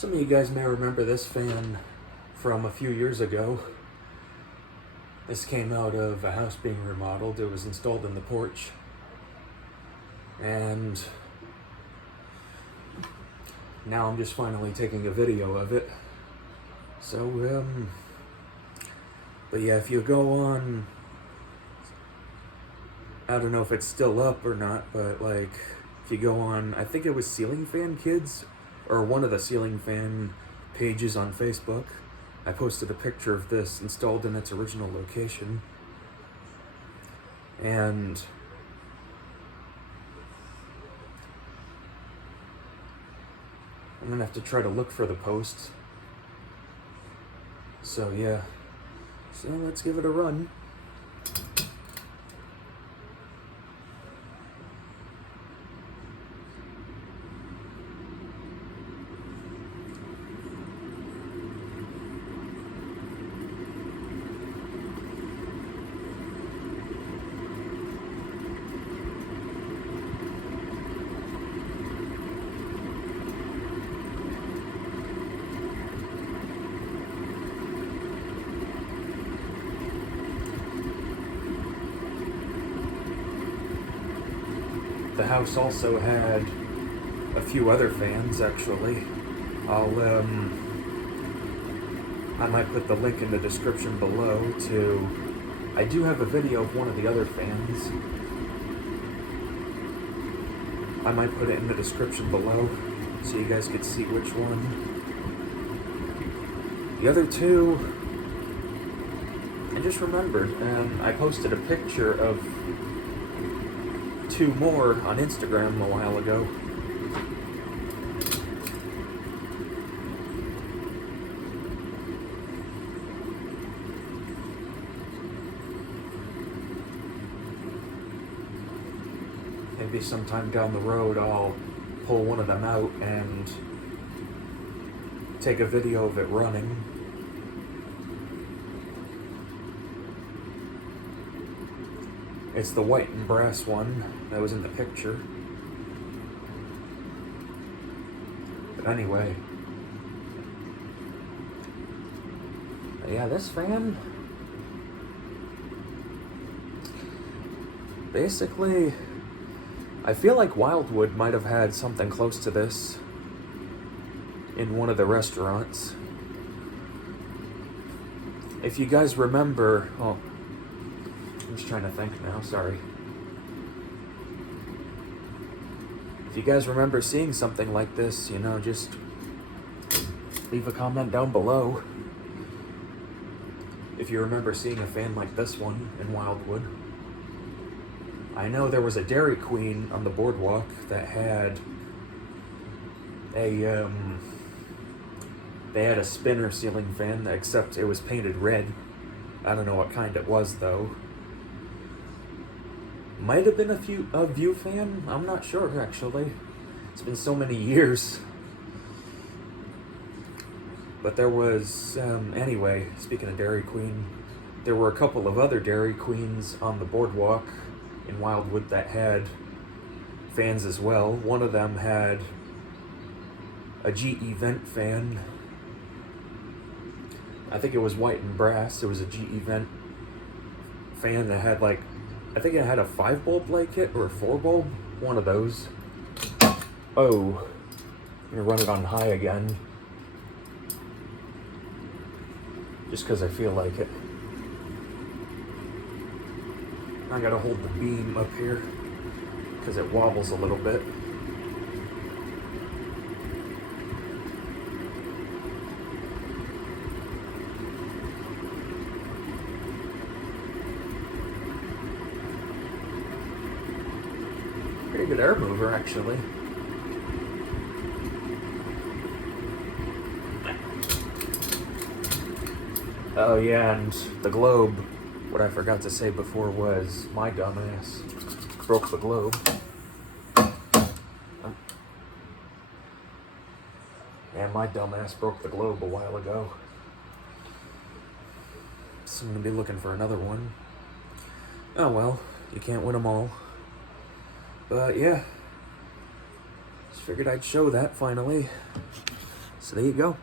Some of you guys may remember this fan from a few years ago. This came out of a house being remodeled. It was installed in the porch. And now I'm just finally taking a video of it. So, but yeah, if you go on, I don't know if it's still up or not, but like, if you go on, I think it was Ceiling Fan Kids, or one of the ceiling fan pages on Facebook, I posted a picture of this installed in its original location. And I'm gonna have to try to look for the post. So yeah, so let's give it a run. The house also had a few other fans, actually. I might put the link in the description below to, I do have a video of one of the other fans. I might put it in the description below so you guys could see which one. The other two, I just remembered, I posted a picture of two more on Instagram a while ago. Maybe sometime down the road I'll pull one of them out and take a video of it running. It's the white and brass one that was in the picture. But anyway. Yeah, this fan, basically, I feel like Wildwood might have had something close to this in one of the restaurants. If you guys remember, oh, I'm just trying to think now, sorry. If you guys remember seeing something like this, you know, just leave a comment down below. If you remember seeing a fan like this one in Wildwood. I know there was a Dairy Queen on the boardwalk that had a, they had a spinner ceiling fan, except it was painted red. I don't know what kind it was, though. Might have been a View fan. I'm not sure, actually. It's been so many years. But there was, anyway, speaking of Dairy Queen, there were a couple of other Dairy Queens on the boardwalk in Wildwood that had fans as well. One of them had a GE Vent fan. I think it was white and brass. It was a GE Vent fan that had like, I think it had a 5-bulb light kit or a 4-bulb, one of those. Oh, I'm gonna run it on high again. Just because I feel like it. I gotta hold the beam up here because it wobbles a little bit. Pretty good air mover, actually. Oh yeah, and the globe, what I forgot to say before was my dumbass broke the globe. Yeah, my dumbass broke the globe a while ago. So I'm gonna be looking for another one. Oh well, you can't win them all. But yeah, just figured I'd show that finally. So there you go.